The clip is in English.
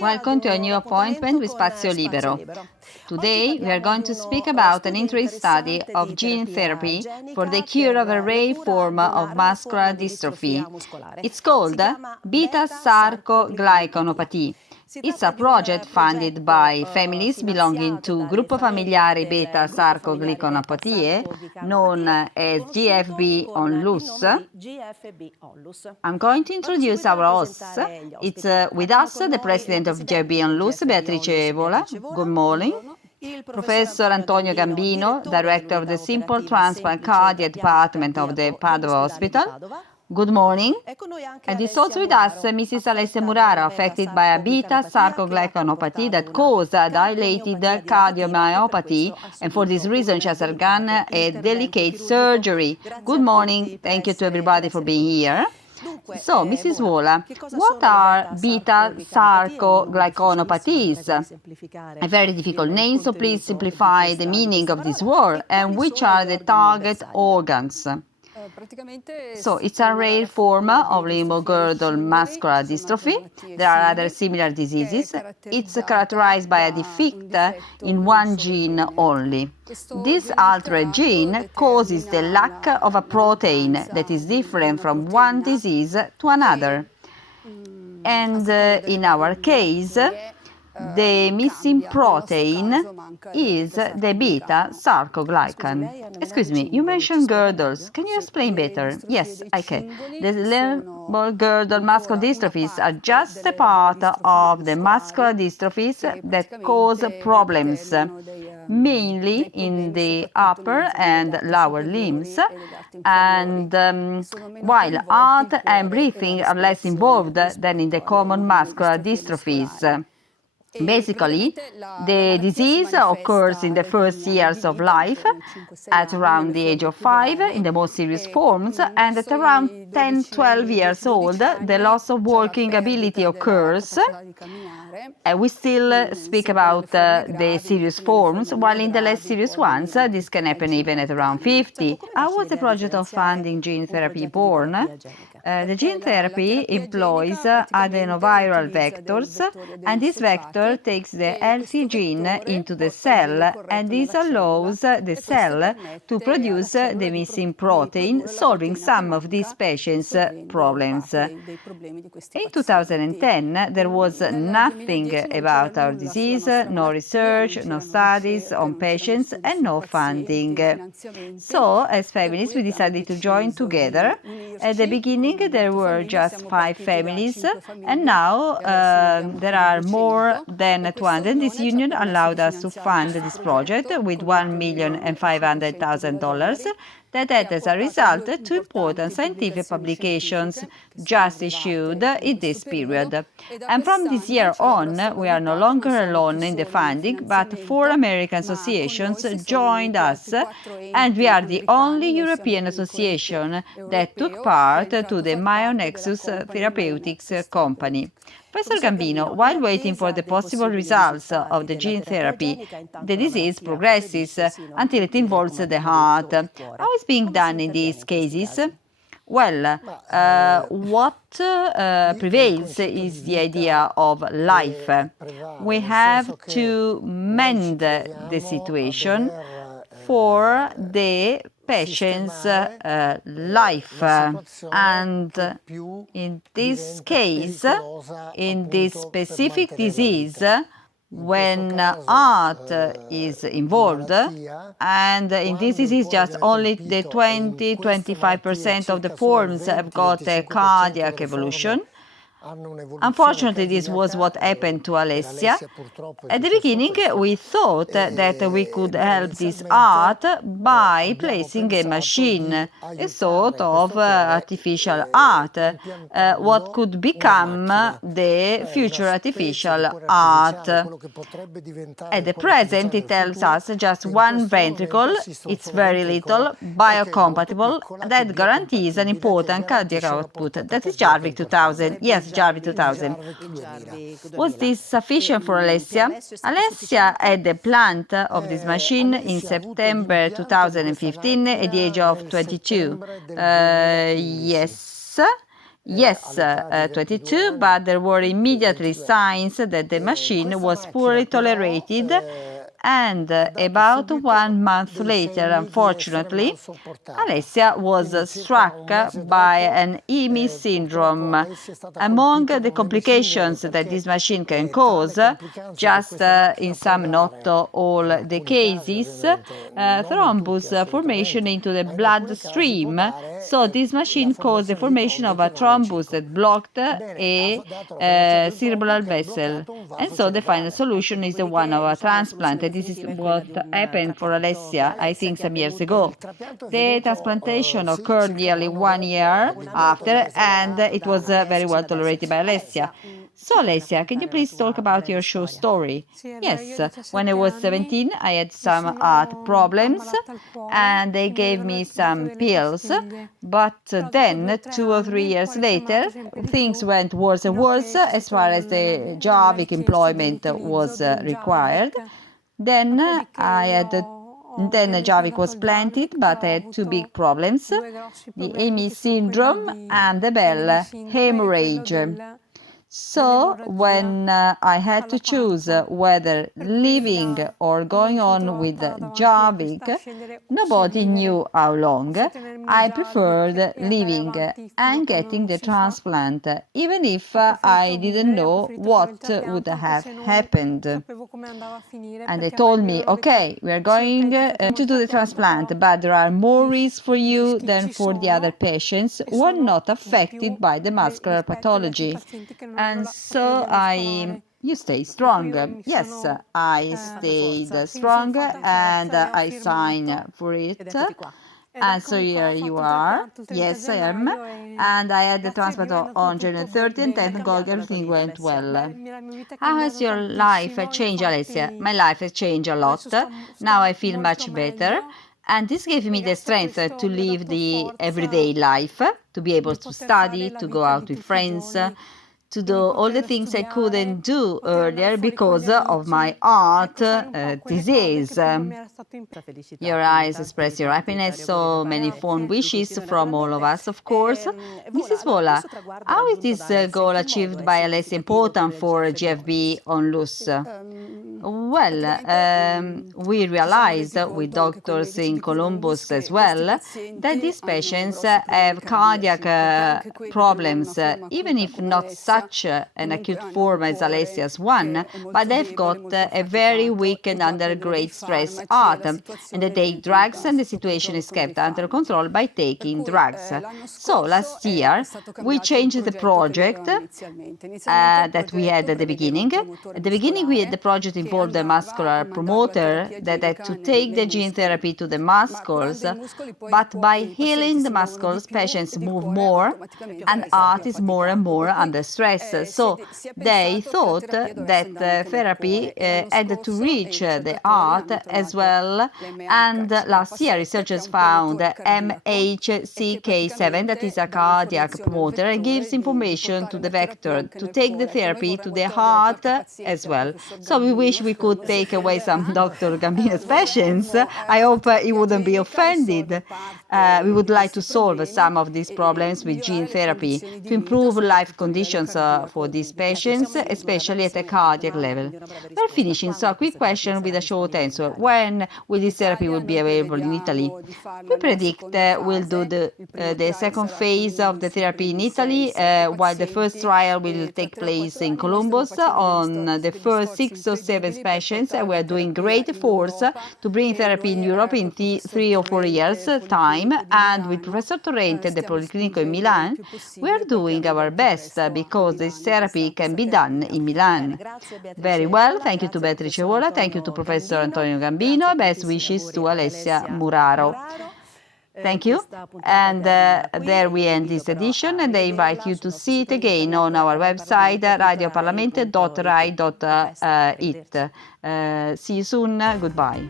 Welcome to a new appointment with Spazio Libero. Today we are going to speak about an interesting study of gene therapy for the cure of a rare form of muscular dystrophy. It's called beta-sarcoglycanopathy. It's a project funded by families belonging to Gruppo Familiare Beta-Sarcoglycanopathiae, known as GFB onlus. I'm going to introduce our hosts. It's with us the president of GFB onlus, Beatrice Evola. Good morning. Professor Antonio Gambino, director of the Simple Transplant Cardiac Department of the Padova Hospital. Good morning. And it's also with us Mrs. Alessia Muraro, affected by a beta-sarcoglycanopathy that caused a dilated cardiomyopathy, and for this reason she has undergone a delicate surgery. Good morning. Thank you to everybody for being here. So, Mrs. Vola, what are beta-sarcoglycanopathies? A very difficult name, so please simplify the meaning of this word and which are the target organs. So it's a rare form of limbogirdle muscular dystrophy. There are other similar diseases. It's characterized by a defect in one gene only. This altered gene causes the lack of a protein that is different from one disease to another. And in our case, the missing protein is the beta-sarcoglycan. Excuse me, you mentioned girdles. Can you explain better? Yes, I can. The limbogirdle muscular dystrophies are just a part of the muscular dystrophies that cause problems, mainly in the upper and lower limbs, and while heart and breathing are less involved than in the common muscular dystrophies. Basically, the disease occurs in the first years of life, at around the age of 5 in the most serious forms, and at around 10-12 years old, the loss of working ability occurs. We still speak about the serious forms, while in the less serious ones, this can happen even at around 50. How was the project of funding gene therapy born? The gene therapy employs adenoviral vectors, and this vector takes the healthy gene into the cell, and this allows the cell to produce the missing protein, solving some of these patients' problems. In 2010, there was nothing about our disease, no research, no studies on patients, and no funding. So, as families, we decided to join together. At the beginning, there were just 5 families, and now there are more than 200. This union allowed us to fund this project with $1,500,000 that had as a result 2 important scientific publications just issued in this period. And from this year on, we are no longer alone in the funding, but 4 American associations joined us, and we are the only European association that took part to the MyoNexus Therapeutics company. Professor Gambino, while waiting for the possible results of the gene therapy, the disease progresses until it involves the heart. How is being done in these cases? Well, what prevails is the idea of life. We have to mend the situation for the patient's life, and in this case, in this specific disease, when art is involved, and in this disease just only the 20-25% of the forms have got a cardiac evolution. Unfortunately, this was what happened to Alessia. At the beginning, we thought that we could help this art by placing a machine, a sort of artificial art, what could become the future artificial art. At the present, it tells us just one ventricle, it's very little, biocompatible, that guarantees an important cardiac output. That is Jarvik 2000. Yes, Jarvik 2000. Was this sufficient for Alessia? Alessia had the plant of this machine in September 2015 at the age of 22. Yes. Yes, 22, but there were immediately signs that the machine was poorly tolerated, and about 1 month later, unfortunately, Alessia was struck by an EMI syndrome. Among the complications that this machine can cause, just in some, not all the cases, thrombus formation into the bloodstream. So this machine caused the formation of a thrombus that blocked a cerebral vessel. And so the final solution is the one of a transplant. This is what happened for Alessia, I think, some years ago. The transplantation occurred nearly 1 year after, and it was very well tolerated by Alessia. So, Alessia, can you please talk about your short story? Yes, when I was 17, I had some heart problems, and they gave me some pills, but then 2 or 3 years later, things went worse and worse as far as the job employment was required. Then Javik was planted, but I had 2 big problems, the EMI syndrome and the Bell hemorrhage. So when I had to choose whether leaving or going on with Javik, nobody knew how long. I preferred leaving and getting the transplant, even if I didn't know what would have happened. And they told me, okay, we are going to do the transplant, but there are more risks for you than for the other patients who are not affected by the muscular pathology. And so you stay strong. Yes, I stayed strong and I signed for it. And so here you are. Yes, I am. And I had the transplant on January 30th, and thank God everything went well. How has your life changed, Alessia? My life has changed a lot. Now I feel much better. And this gave me the strength to live the everyday life, to be able to study, to go out with friends, to do all the things I couldn't do earlier because of my heart disease. Your eyes express your happiness, so many fond wishes from all of us, of course. Mrs. Vola, how is this goal achieved by Alessia important for GFB Onlus? Well, we realized with doctors in Columbus as well that these patients have cardiac problems, even if not such an acute form as Alessia's one, but they've got a very weak and under great stress heart, and they take drugs, and the situation is kept under control by taking drugs. So last year we changed the project that we had at the beginning. At the beginning we had the project involved the muscular promoter that had to take the gene therapy to the muscles, but by healing the muscles, patients move more and heart is more and more under stress. So they thought that therapy had to reach the heart as well. And last year, researchers found MHCK7, that is a cardiac promoter, and gives information to the vector to take the therapy to the heart as well. So we wish we could take away some Dr. Gambino's patients. I hope he wouldn't be offended. We would like to solve some of these problems with gene therapy to improve life conditions for these patients, especially at a cardiac level. We're finishing, so a quick question with a short answer. When will this therapy will be available in Italy? We predict we'll do the second phase of the therapy in Italy, while the first trial will take place in Columbus on the first 6 or 7 patients. We're doing great efforts to bring therapy in Europe in 3 or 4 years' time, and with Professor Torrente at the Policlinico in Milan, we're doing our best because this therapy can be done in Milan. Very well, thank you to Beatrice Vola, thank you to Professor Antonio Gambino, best wishes to Alessia Muraro. Thank you. And there we end this edition, and I invite you to see it again on our website, radioparlamente.rai.it. See you soon. Goodbye.